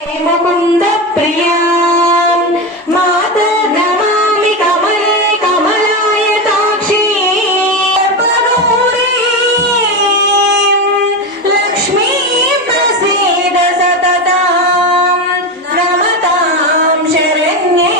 ముకుంద ప్రియా మాత నమామి కమలే కమలాయ సాక్షి గౌరీ లక్ష్మీ ప్రసీద సతతాం. నమతాం శరణ్యే.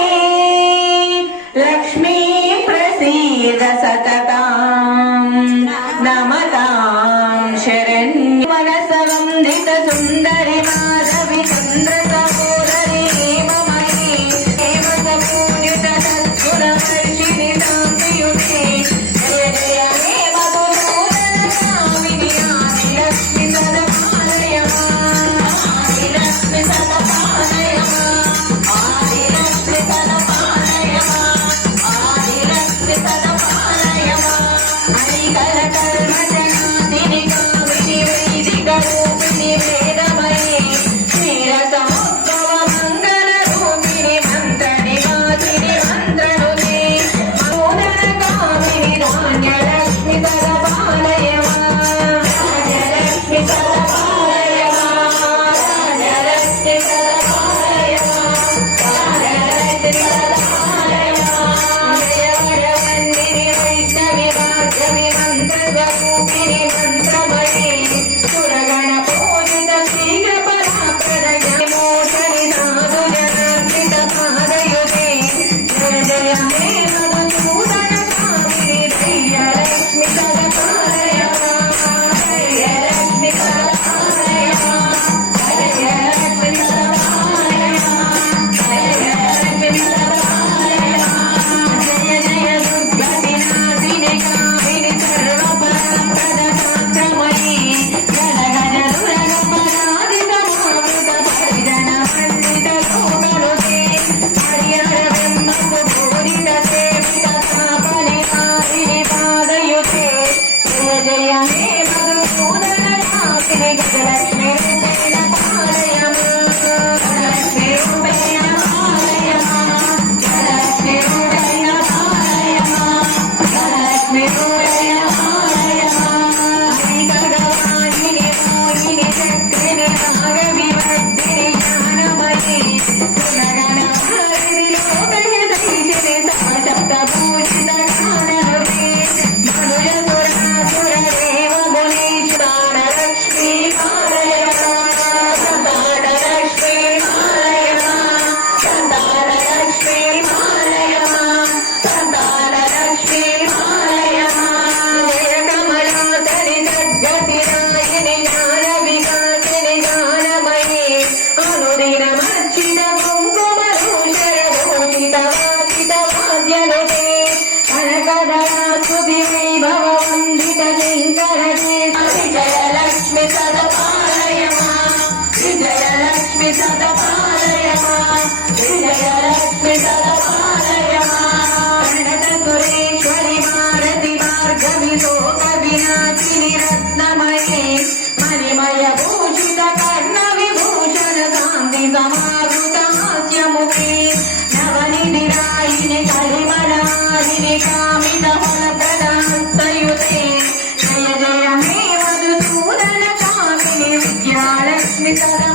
de cara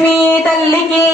Lakshmi తల్లికి